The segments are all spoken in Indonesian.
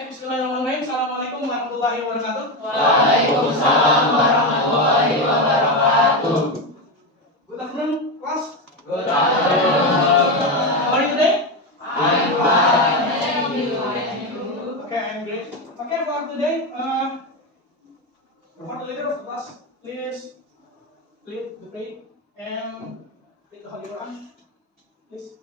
Bismillahirrahmanirrahim. Assalamualaikum warahmatullahi wabarakatuh. Waalaikumsalam warahmatullahi wabarakatuh. Good afternoon, class. Good afternoon. How are you today? I'm fine. Thank you. Okay, I'm great. Okay, for today, for the leader of the class, please lead the prayer and read the Holy Quran. Please.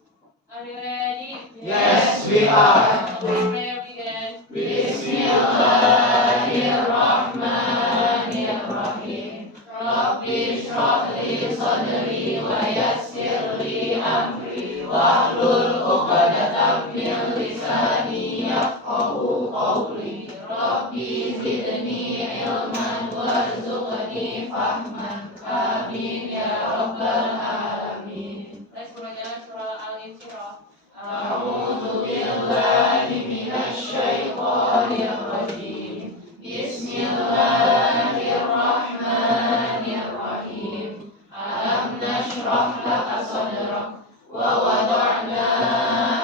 Are you ready? Yes, we are. Prayer begin. Bismillahirrahmanirrahim. Rabbi shrah li sadri wa yassir li amri wahlul 'uqdatam min lisani yafqahu qawli. Rabbi zidni ilman warzuqni fahman. Amin ya rabbal alamin. Let's belajar surah Al-Insyirah. A'udzu billahi minasy syaithanir rajim. Bismillahirrahmanirrahim. Alam nashrah laka sadrak wa wada'na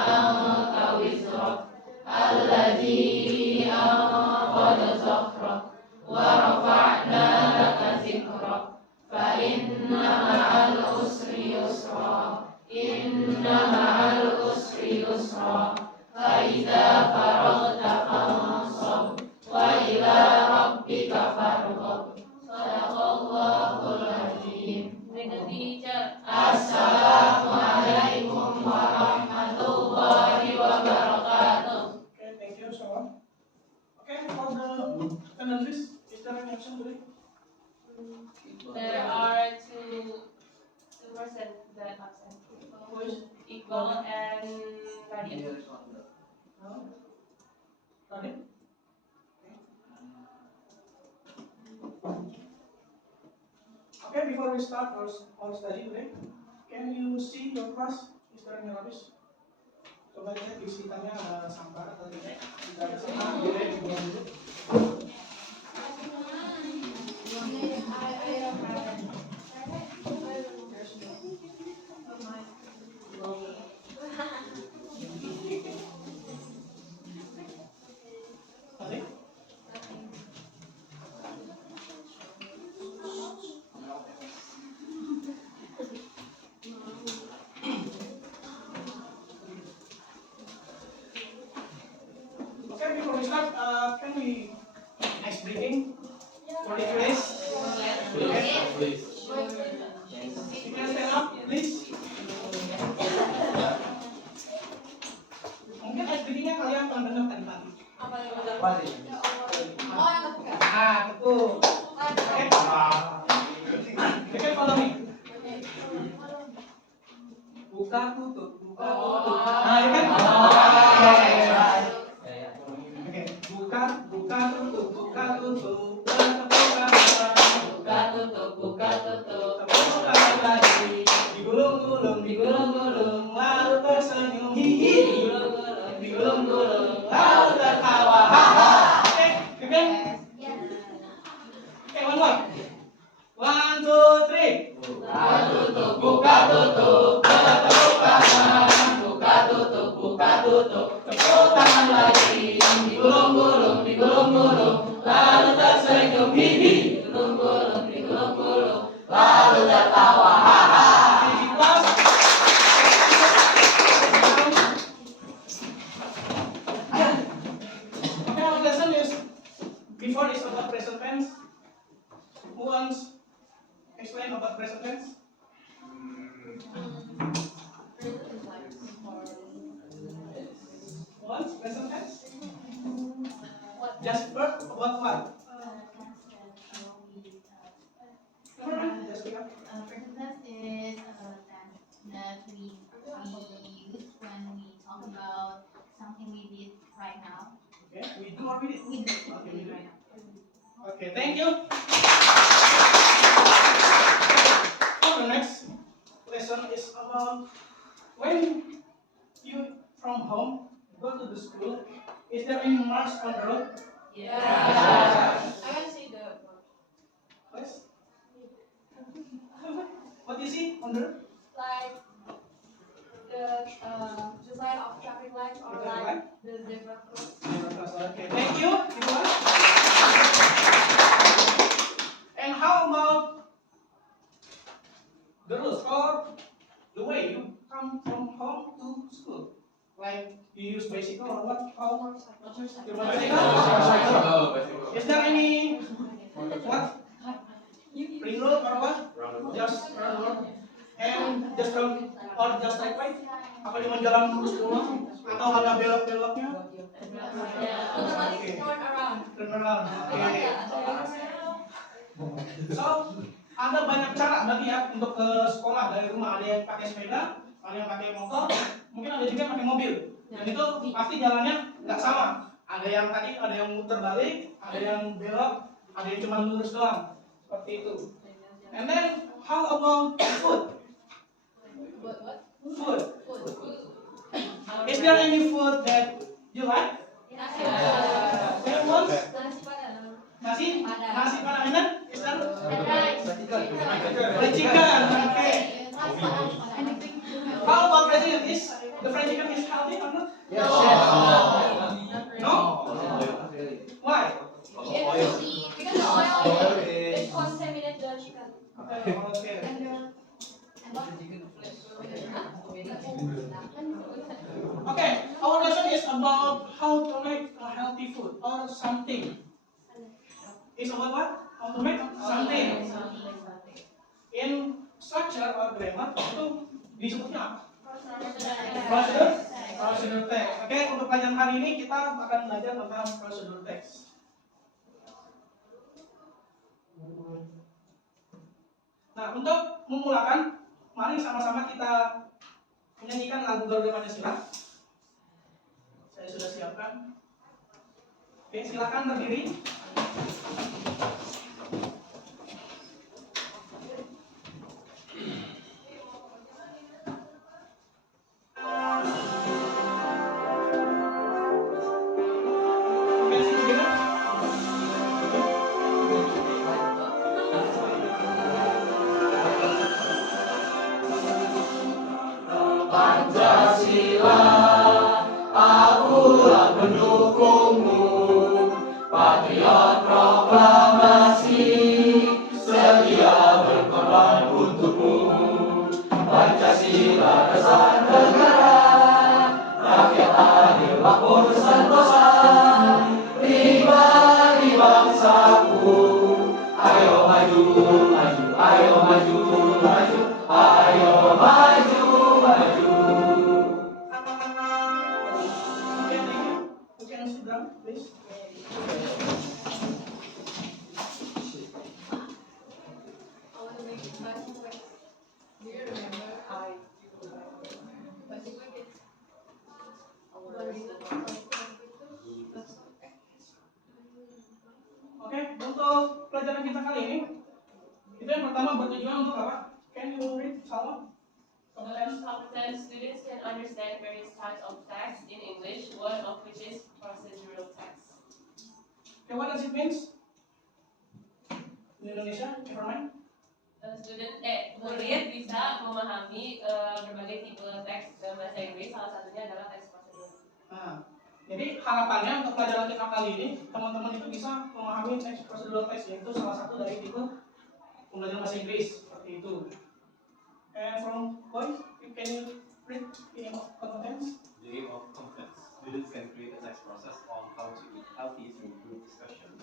anka wizrak alladzi anqadha dhahrak wa rafa'na laka zikrak fa inna ma'al usri yusra. Inna ma'al usri yusra. Fa idza faraghta fansab wa ila rabbika farghab. Shadaqallahul azim. With the teacher. Assalamualaikum warahmatullahi wabarakatuh. Okay, thank you so much. Okay, for the attendance, is there any action today? There are two persons that absent. Who is? Iqbal and Radit. No. Radit? Okay, before we start our study today, can you see your class? Is there any rubbish? Coba lihat di sekitarnya ada sampah atau tidak? Tidak ada sampah, jadi dibuang dulu. Radit? Okay, before we start, can we ice breaking for the place? Okay. You can stand up, please. Mungkin ice breakingnya kalian pernah dengar tadi pagi. Ah, betul. Okay. You can follow me. Buka tutup, buka Oh. tutup. Nah, you can. Okay. Buka tutup, buka tutup. Buka tutup, buka tutup. Buka lagi. Digulung-gulung, digulung-gulung, lalu tersenyum hihi. Digulung-gulung, lalu tertawa haha. Okay, you can. Okay, one more. 1, 2, 3. Buka tutup, buka tutup. Tepuk tangan. Buka tutup, buka tutup. Tepuk tangan lagi. Digulung-gulung, digulung-gulung. Lalu tersenyum hihi. Digulung-gulung, digulung-gulung. Lalu tertawa haha. Di kelas. Okay, our lesson is before is about present tense. Who wants explain about present tense? Wants present tense? Just verb about what? Just speak up. Present tense is a tense that we use when we talk about something we did right now. Okay, we do or we did? We did Okay, we do. right now. Okay, thank you. So the next lesson is about when you from home go to the school. Is there any marks on the road? Yeah. Yes. I can see the. Yes. What do you see on the road? Like the line of traffic lights or Traffic like light? the zebra crossing. Zebra crossing. Okay, thank you. And how about the rules or the way you come from home to school? Like you use bicycle or what? How? Your bicycle? Is there any what? Ring road or what? Just round. And just round or just straight way? Apa cuma jalan lurus doang? Atau ada belok-beloknya? Okay. Turn around. Okay. So, ada banyak cara bagi ya untuk ke sekolah dari rumah. Ada yang pakai sepeda, ada yang pakai motor, mungkin ada juga yang pakai mobil. Dan itu pasti jalannya nggak sama. Ada yang tadi, ada yang muter balik, ada yang belok, ada yang cuma lurus doang. Seperti itu. And then, how about food? Food. Is there any food that you like? Famous? Nasi? Nasi padang enak? Is there? Fried chicken. Okay. How about fried chicken? Is the fried chicken is healthy or not? Yes. No? Why? Because the oil it contaminates the chicken. Okay. Okay, our lesson is about how to make a healthy food or something. It's about what? How to make something. In structure or grammar itu disebutnya apa? Prosedur text. Oke, untuk pelajaran hari ini kita akan belajar tentang prosedur text. Nah, untuk memulakan, mari sama-sama kita menyanyikan lagu Garuda Pancasila. Saya sudah siapkan. Oke, silakan berdiri. Pancasila, akulah pendukungmu, patriot proklamasi, setia berkorban untukmu. Pancasila dasar negara, rakyat adil makmur sentosa, pribadi bangsaku. Ayo maju, maju, ayo maju, maju, ayo maju. Please. Oke, untuk pelajaran kita kali ini, itu yang pertama bertujuan untuk apa? Can you read Salma? Competent students can understand various types of text in English, one of which is procedural text. Okay, what does it mean? In Indonesia, Everman? Murid bisa memahami berbagai tipe teks dalam bahasa Inggris, salah satunya adalah teks prosedur. Nah, jadi harapannya untuk pelajaran kita kali ini, teman-teman itu bisa memahami teks prosedural text, yaitu salah satu dari tipe pembelajaran bahasa Inggris, seperti itu. And from boys, can you read in contents? The aim of competence. Students can create a text process on how to eat healthy through group discussion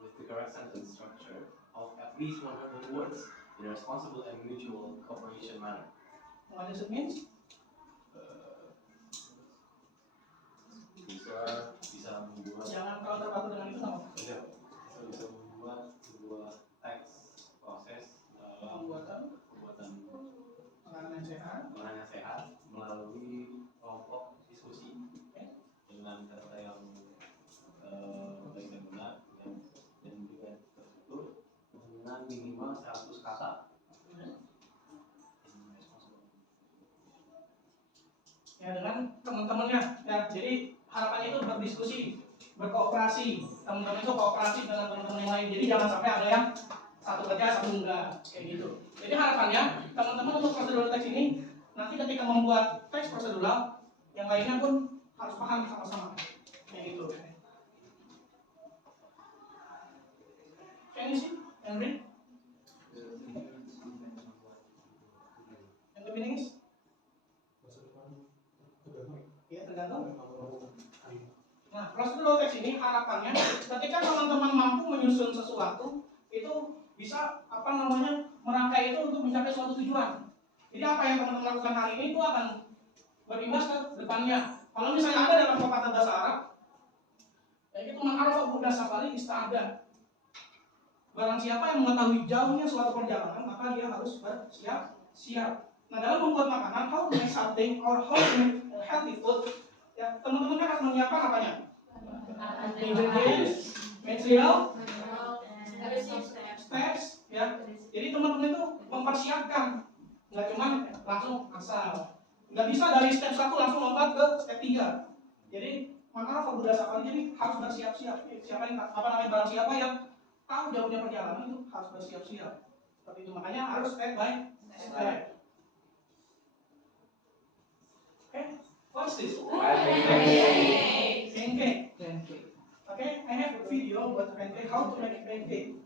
with the correct sentence structure of at least 100 words in a responsible and mutual cooperation manner. What does it mean? Bisa membuat Jangan kalau terpaku dengan itu, no. bisa membuat sebuah teks proses dalam Pembuatan makanan sehat. yang sehat melalui kelompok diskusi dengan kata yang baik dan benar dan juga terstruktur dengan minimal 100 kata. Ya, dengan teman-temannya. Ya, jadi harapannya itu berdiskusi, berkooperasi. Teman-teman itu kooperasi dengan teman-teman yang lain. Jadi jangan sampai ada yang satu kerja, satu enggak, kayak gitu. Jadi harapannya teman-teman untuk prosedural teks ini nanti ketika membuat teks prosedural, yang lainnya pun harus paham sama-sama, kayak gitu. Nah, prosedural text ini harapannya ketika teman-teman mampu menyusun sesuatu itu bisa merangkai itu untuk mencapai suatu tujuan. Jadi apa yang teman-teman lakukan hari ini itu akan berimbas ke depannya. Kalau misalnya ada dalam pepatah bahasa Arab, yaitu man arafa bu'da safari ista'ada. Barang siapa yang mengetahui jauhnya suatu perjalanan, maka dia harus bersiap-siap. Nah, dalam membuat makanan, how to make something or how to make healthy food, ya teman-teman kan harus menyiapkan apanya? Ingredients, material, steps, ya. Jadi teman-teman itu mempersiapkan, nggak cuma langsung asal. Nggak bisa dari step 1 langsung lompat ke step 3. Jadi maka formula safari jadi harus bersiap-siap. Siapa yang barang siapa yang tahu jauhnya perjalanan itu harus bersiap-siap. Seperti itu, makanya harus step by step. Okay, what's this? Pancake. Okay, I have a video about pancake, how to make pancake.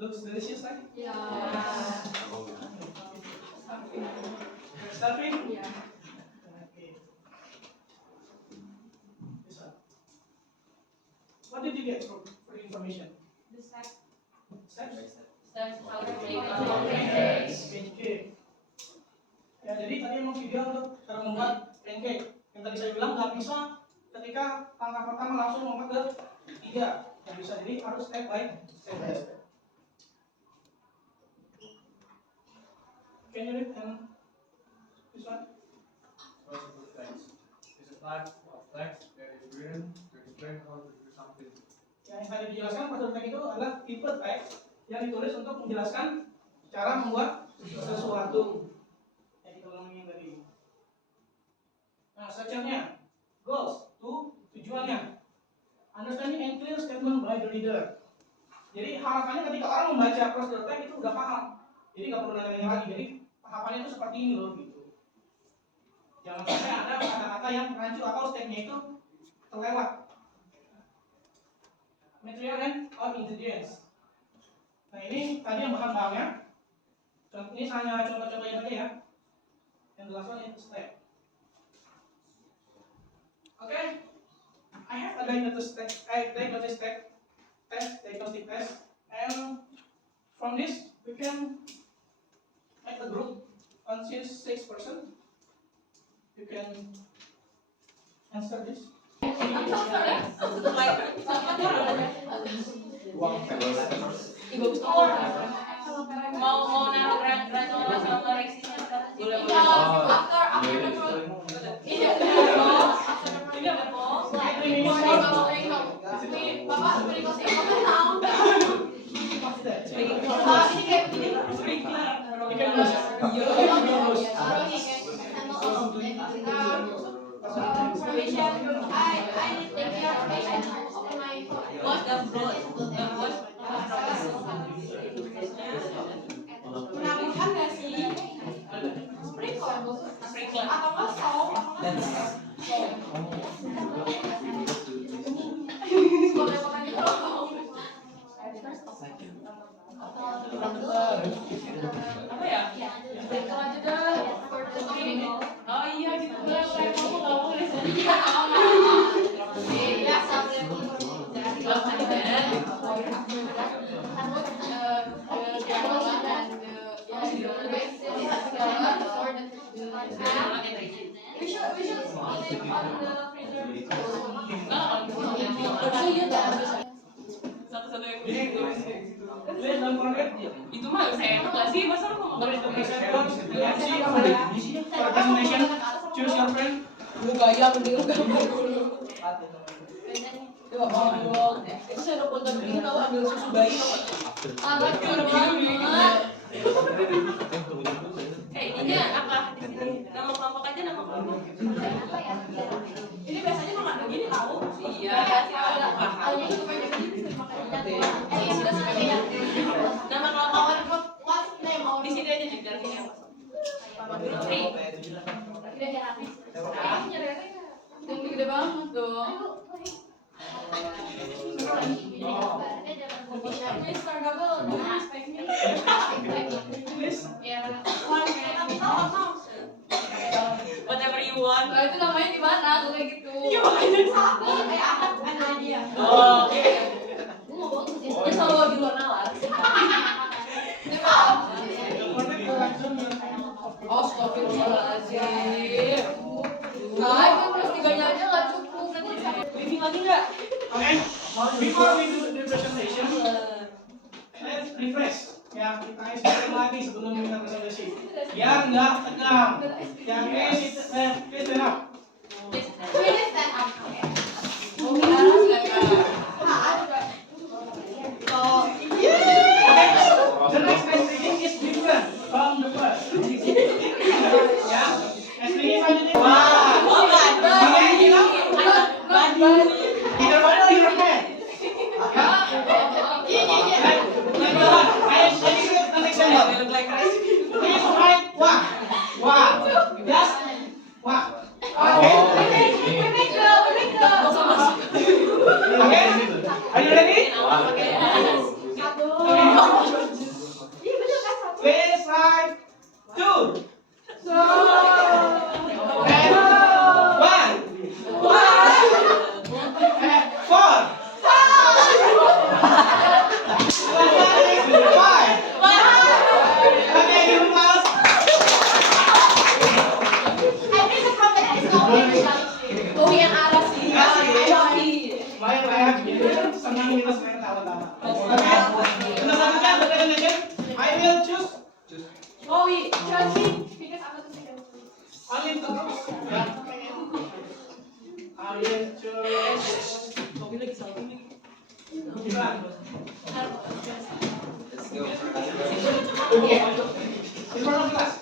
Looks delicious, right? Yeah. Starting? Yeah. Okay. This one. What did you get for information? The steps Steps? how to make Pancake. Ya, jadi tadi emang video untuk cara membuat pancake. Yang tadi saya bilang nggak bisa ketika langkah pertama langsung lompat ke 3. Nggak bisa, jadi harus step by step. Can you read this one? Prosecutive text is a type of text that is written to explain how to do something. Yang tadi dijelaskan prosedur teks itu adalah tipe teks yang ditulis untuk menjelaskan cara membuat sesuatu. Yang kita ulangi tadi. Nah, structure-nya, goals, tujuannya, understanding and clear statement by the reader. Jadi harapannya ketika orang membaca prosedur teks itu udah paham. Jadi nggak perlu nanya-nanya lagi. Jadi tahapannya itu seperti ini loh gitu. Jangan sampai ada kata-kata yang rancu atau stepnya itu terlewat. Material and or ingredients. Nah ini tadi yang bahan-bahannya. Ini hanya contoh-contohnya saja ya. And the last one is step. Okay. I have a diagnostic test, and from this we can make a group consist 6 person. You can answer this. Mau naruh granola sama reksinya sekarang? Menambahkan nggak sih? Sprinkler atau nggak saus? Apa ya? Oh iya gitu. Ngomong deh. Satu-satu yang Don't forget. itu mah saya enak gak sih? Masa lu mau For ngomong presentation, choose your friend. Lu gaya mending lu gambar dulu. Ya Allah, itu saya udah konten begini tau ambil susu bayi tau gak? Alat banget. ini apa di sini? Nama kelompok aja nama kelompok. Ini biasanya kalau nggak begini tau. Iya, Awalnya itu banyak nama kelompok What's name of di sini aja di dalamnya. yang gede banget dong. Mr. Gabel, don't respect me. Whatever you want. Nah, itu namanya di mana kalau kayak gitu? Iya, makanya Sama kayak anak dia. Oh, oke. Dia selalu di luar nalar. Astagfirullahaladzim. Nah, itu plus 3-nya aja nggak cukup. Nanti Briefing lagi nggak? Okay. Before we do the presentation, let's refresh. Ya, kita explain lagi sebelum kita presentasi. Biar nggak tegang. Ya, please stand up. Please stand up. Mungkin harus nggak ya? The next explaining is different from the first. Ya, explaining selanjutnya. Wah. Oh, bandel. Bandel. Either one or your head. I give you an example. Please write one. One. Just one. Okay. Okay. Are you ready? Please write two. And one. And four. Five. Okay, you must. Main rehat gitu. Senang kita main tawa-tawa. Oke. Untuk selanjutnya the presentation, I will choose only two. Ya. I will choose. Bukan. In front of class.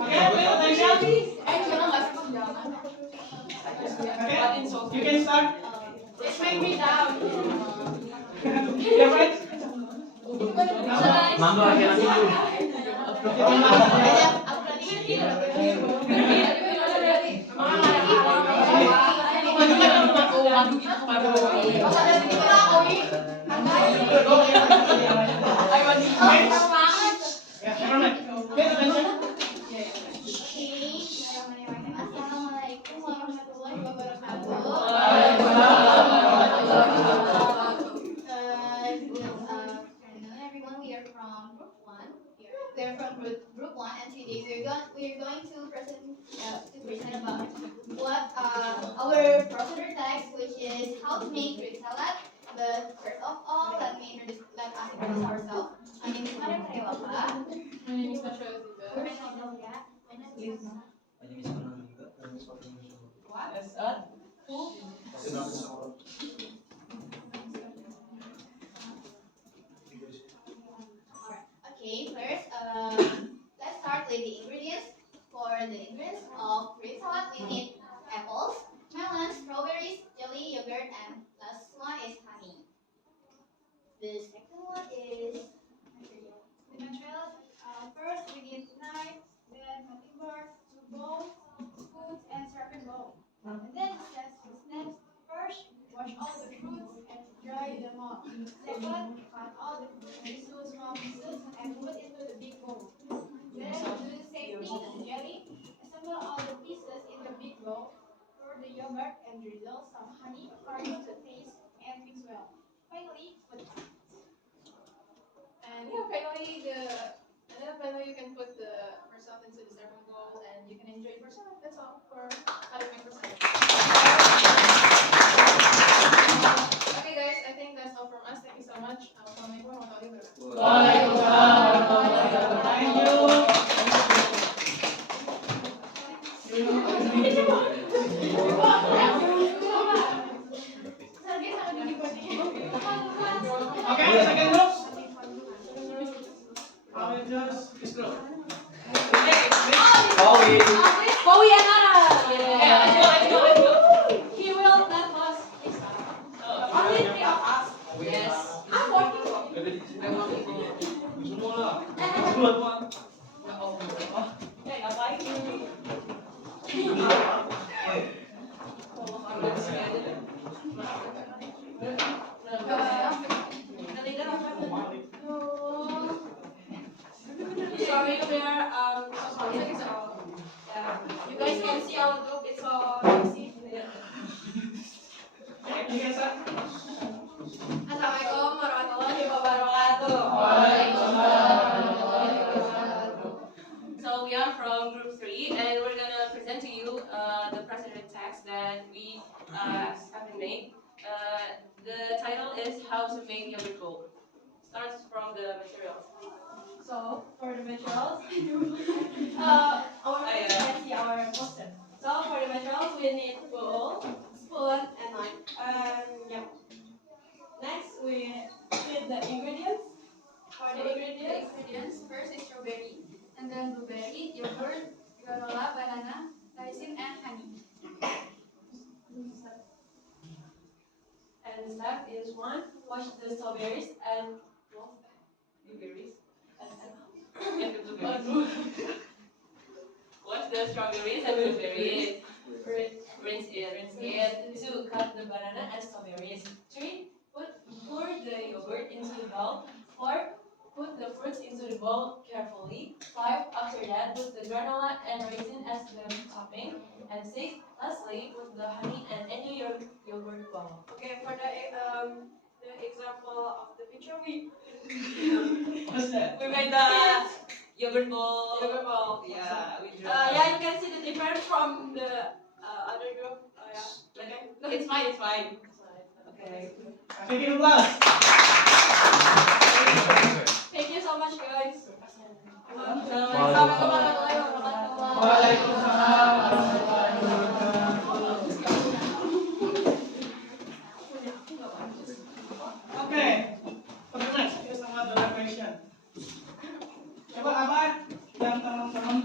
Okay, pay attention. Okay, you can start. Ya, friends. Mando laki-laki dulu. Yeah, pay attention. about our procedure text, which is how to make fruit salad. But first of all, let us introduce ourselves. My name is Maria Karyawaka. My name is Patricia Ziga. My name is Olga. My name is Lisa. Yes, at who? Okay, first, let's start with the ingredients. For the ingredients of fruit salad, we need apples, melons, strawberries, jelly, yogurt, and last one is honey. The second one is The materials, first we need knife, then cutting board, two bowls, spoons, and serving bowl. And then steps. First, wash all the fruits and dry them off. Second, cut all the fruits into small pieces and put into the big bowl. Then do the same thing with the jelly. Assemble all the pieces in the big bowl. Pour the yogurt and drizzle some honey according to taste and mix well. Finally, put And yeah, finally you can put the fruit salad into the serving bowl and you can enjoy fruit salad. That's all for how to make fruit salad. Okay guys, I think that's all from us. Thank you so much. Assalamualaikum warahmatullahi wabarakatuh. Waalaikumsalam warahmatullahi wabarakatuh. Okay, second group. I will just this group. Bowie and Anna. Let's go. He will let us. Only three of us. Yes. I'm working. Ya, ngapain? Sorry, we are you guys can see our group. It's all easy. You guys are? Assalamualaikum warahmatullahi wabarakatuh. So we are from group 3 and we're gonna present to you the procedure text that we have been made. The title is How to Make Yogurt Bowl. Starts from the materials. So for the materials, let's see our poster. So for the materials, we need bowl, spoon, and knife. Yeah. Next, we need the ingredients. For the ingredients, first is strawberry, and then blueberry, yogurt, granola, banana, raisin, and honey. And the step is 1. Wash the strawberries and blueberries. And the blueberries. Wash the strawberries and blueberries. Rinse it. 2. Cut the banana and strawberries. 3. Pour the yogurt into the bowl. 4. Put the fruits into the bowl carefully. 5. After that, put the granola and raisin as the topping. And 6. Lastly, put the honey and enjoy your yogurt bowl. Okay, for the example of the picture, we What's that? made the yogurt bowl. Yogurt bowl. Yeah, we drew. Yeah, you can see the difference from the other group. Yeah. Okay. It's fine. Okay. Thank you, class. Thank you so much, guys. Assalamualaikum warahmatullahi wabarakatuh. Waalaikumsalam warahmatullahi wabarakatuh. Okay. For the next, here's another question. Coba apa yang teman-teman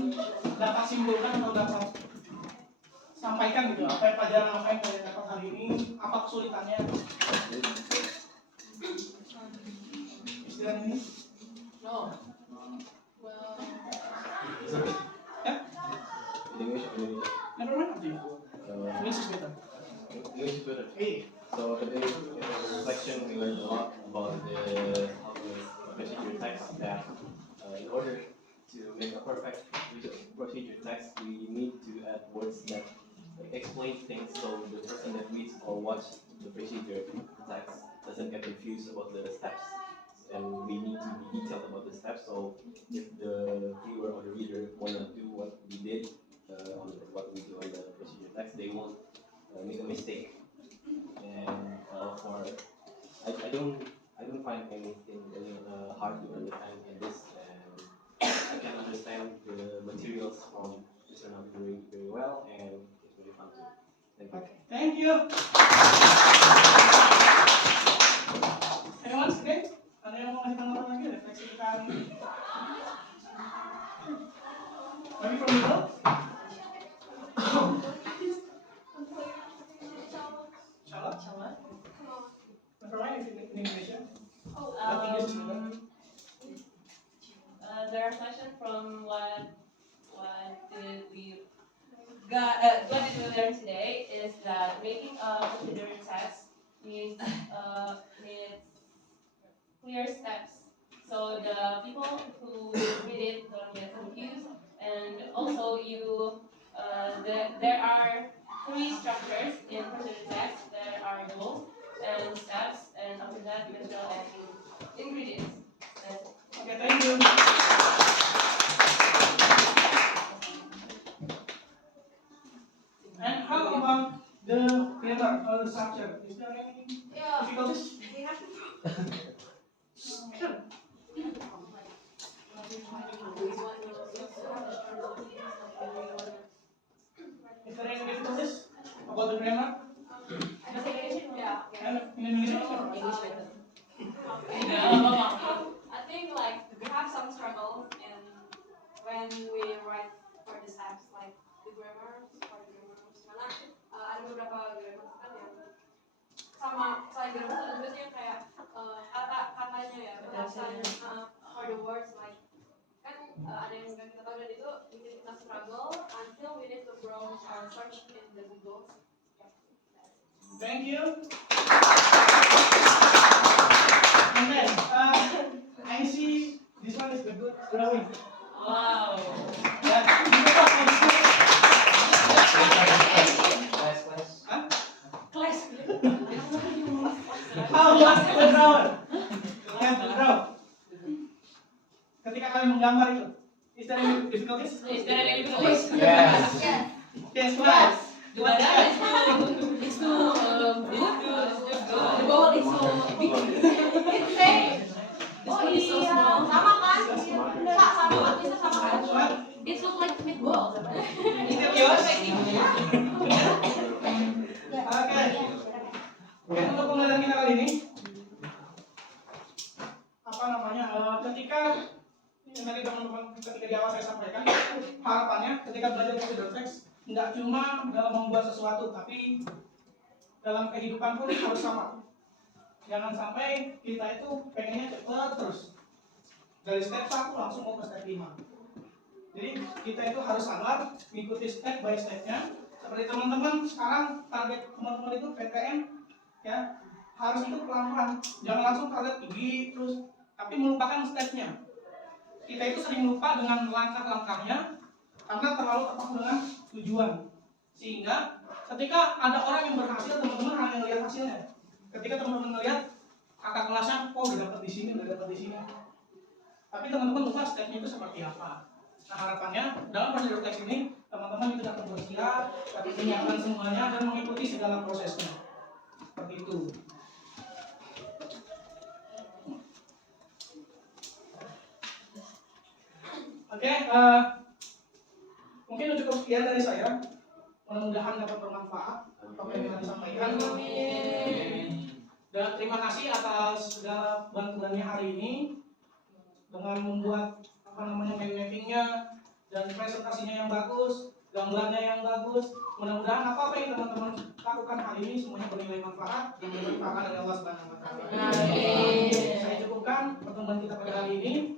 dapat simpulkan atau dapat sampaikan gitu? Apa yang pelajaran dapat hari ini? Apa kesulitannya? Istilah ini? No. Well, Ya? English or Indonesia? Never mind. Up to you. Uh, English is better. English is better. Hey. So today in the reflection we learned a lot about the how to procedure text that in order to make a perfect procedure text we need to add words that explain things so the person that reads or watches the procedure text doesn't get confused about the steps, and we need to be detailed about the steps so if the viewer or the reader want to do what we did on what we do on the procedure text, they won't make a mistake. And I don't find anything really hard to understand in this, and I can understand the materials from Mr. Nabi very well, and it's really fun too. Thank you. Okay, thank you. Anyone today? Ada yang mau ngasih tanggapan lagi refleksi kita hari ini? Maybe from you? Inshallah. Never mind if in Indonesia. But English is better. The reflection from what did we learn today is that making a considered text needs clear steps, so the people who read it don't get confused. And also, there are 3 structures in considered text. There are goals and steps, and after that, material and ingredients. That's it. Okay, thank you. And how about the grammar or the structure? Is there any difficulties? Sure. Is there any difficulties about the grammar? And in English? I think like we have some struggle in when we write for these apps, like the grammar for the grammars. Karena ada beberapa grammar kan yang sama selain grammar ada juga yang kayak katanya ya, batasan for the words like kan ada yang nggak kita tahu, dan itu bikin kita struggle until we need to browse or search in the Google. Thank you. And then, I see this one is the good drawing. Wow. Yeah, you know what I see? Huh? Class. How was the drawer? Yeah, the draw. Ketika kalian menggambar itu, is there any difficulties? Is there any difficulties? Yes. Yes, why? The badan is too good. The bawah is so big. It's same. Oh iya, sama kan? Sama, artinya sama kan? What? It looks like meatball. Is it yours? Okay. Untuk pembelajaran kita kali ini, ketika yang tadi teman-teman ketika di awal saya sampaikan, harapannya ketika belajar prosedur teks tidak cuma dalam membuat sesuatu, tapi dalam kehidupan pun harus sama. Jangan sampai kita itu pengennya cepat terus dari step 1 langsung mau ke step 5. Jadi kita itu harus sabar mengikuti step by stepnya. Seperti teman-teman sekarang target teman-teman itu PTN ya harus itu pelan-pelan, jangan langsung target tinggi terus tapi melupakan stepnya. Kita itu sering lupa dengan langkah-langkahnya karena terlalu terpaku dengan tujuan, sehingga ketika ada orang yang berhasil, teman-teman hanya melihat hasilnya. Ketika teman-teman melihat kakak kelasnya, oh udah dapat di sini, tapi teman-teman lupa stepnya itu seperti apa. Nah harapannya dalam prosedur teks ini teman-teman itu dapat bersiap, dapat menyiapkan semuanya dan mengikuti segala prosesnya. Seperti itu. Oke, mungkin cukup sekian dari saya. Mudah-mudahan dapat bermanfaat apa yang telah disampaikan. Dan terima kasih atas segala bantuannya hari ini dengan membuat mind mappingnya dan presentasinya yang bagus, gambarnya yang bagus. Mudah-mudahan apa yang teman-teman lakukan hari ini semuanya bernilai manfaat dan bermanfaat dari Allah Subhanahu wa Ta'ala. Saya cukupkan pertemuan kita pada hari ini.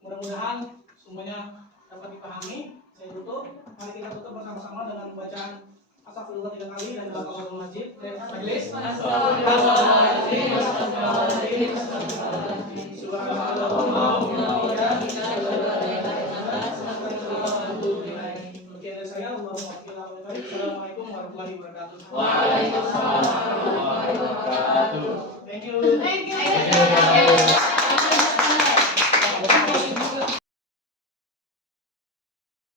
Mudah-mudahan semuanya dapat dipahami. Saya tutup. Mari kita tutup bersama-sama dengan bacaan Astagfirullah 3 kali dan Baqarah Majid dan majelis. Astagfirullahaladzim. Assalamualaikum warahmatullahi wabarakatuh. Waalaikumsalam warahmatullahi wabarakatuh. Thank you.